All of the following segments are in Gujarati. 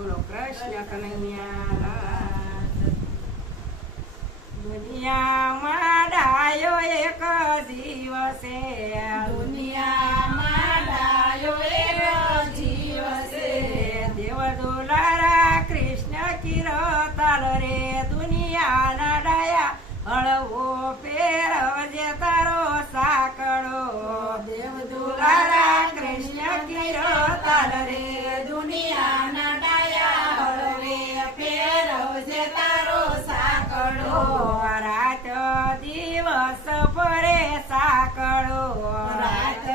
બોલો કૃષ્ણ કનૈયા દુનિયામાં ડાયો એક જીવ છે દુનિયામાં ડાયો એક જીવ છે દેવ દુલારા કૃષ્ણ કિરતાલ રે દુનિયાના ડાયા હળવો ફેરવજે તારો સાકડો દેવ દુલારા કૃષ્ણ કિરતાલ રે દુનિયાના ડાયા હળવે ફેરવજે તારો સાકડો રાત દિવસ ફરે સાકડો રાત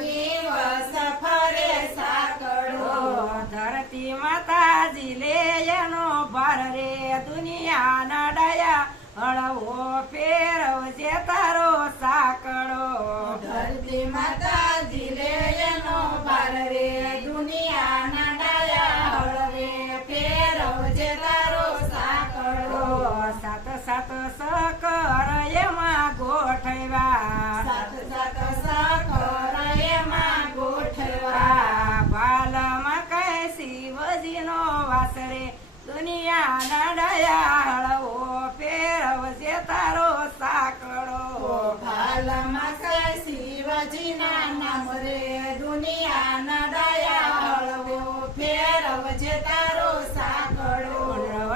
દિવસ ફરે સાકડો ધરતી માતાજી લે એનો ભાર રે દુનિયાના ડાયા હળવો ફેરવજે તારો સાકડો ધરતી માતાજી લે એનો ભાર રે દુનિયાના ડાયા હળવે ફેરવજે તારો સાકડો સાત સાત સકર એમાં ગોઠવ્યા સાત સાત સાકર એમાં ગોઠવા બાલમાં કઈ શિવજીનો વાસ રે દુનિયાના ડાયા હળવો ફેરવજે તારો સાકડો ભાલમાં કઈ શિવજીના નામ રે દુનિયાના ડાયા હળવો ફેરવજે તારો સાકડો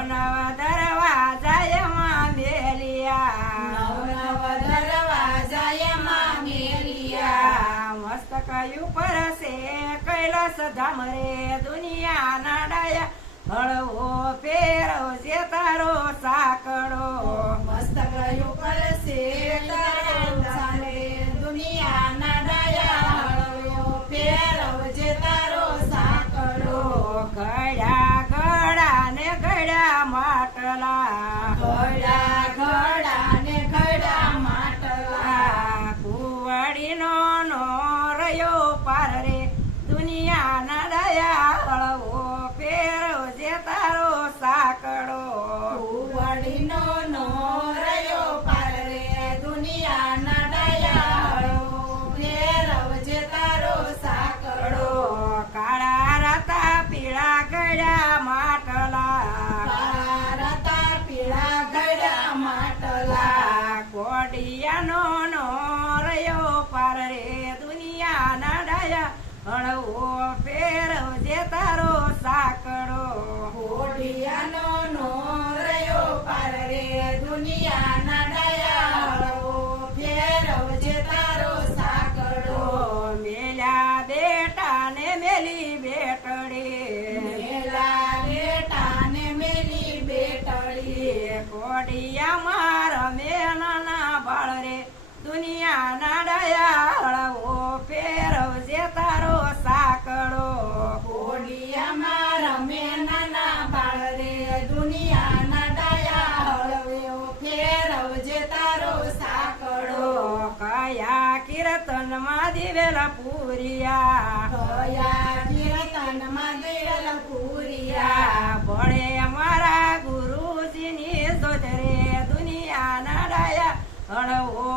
નવા દરવાજા એમાં મેલિયા નવ દરવાજા એમાં મેલિયા મસ્તક ઉપર છે કૈલાસ ધામ રે દુનિયાના ડાયા હળવો ફેરવજે તારો સાકડો મસ્તક ઉપર છે તારે દુનિયાના ડાયા હળવો ફેરવજે તારો સાકડો ગળ્યા ગળા ને ગળ્યા માટલા ઘડા ને ઘડા માટલા કુંવડીનો નો રહ્યો પાર રે દુનિયાના ડાયા હળવો ફેરવજે તારો સાકડો કુંવડીનો નો રહ્યો પાર રે દુનિયાના ડાયા હળવો ફેરવજે તારો સાકડો કાળા રાતા પીળા ગળ્યા માટલા રતા પીળા ઘડા માટલા કોડિયાનો નો રહ્યો પાર રે દુનિયાના ડાયા હળવો ફેરવજે તારો સાકડો ઘોડિયાનો નો રહ્યો પાર રે દુનિયાના ડાયા હળવો ફેરવજે તારો સાકડો મેલ્યા બેટા ને મેલી બેટડી મેલા બેટા ને મેલી બેટડી કોડિયામાં રમે નાના બાળ રે દુનિયાના ડાયા હળવો ફેરવજે તારો સાકડો ઘોડિયામાં રમે નાના બાળ રે દુનિયાના ડાયા હળવો ફેરવજે તારો સાકડો કયા કીર્તનમાં દિવેલા પૂરિયા કયા કીર્તનમાં દેલ પૂરિયા ભળે મારા ગુરુજીની શોધ રે દુનિયાના ડાયા હળવો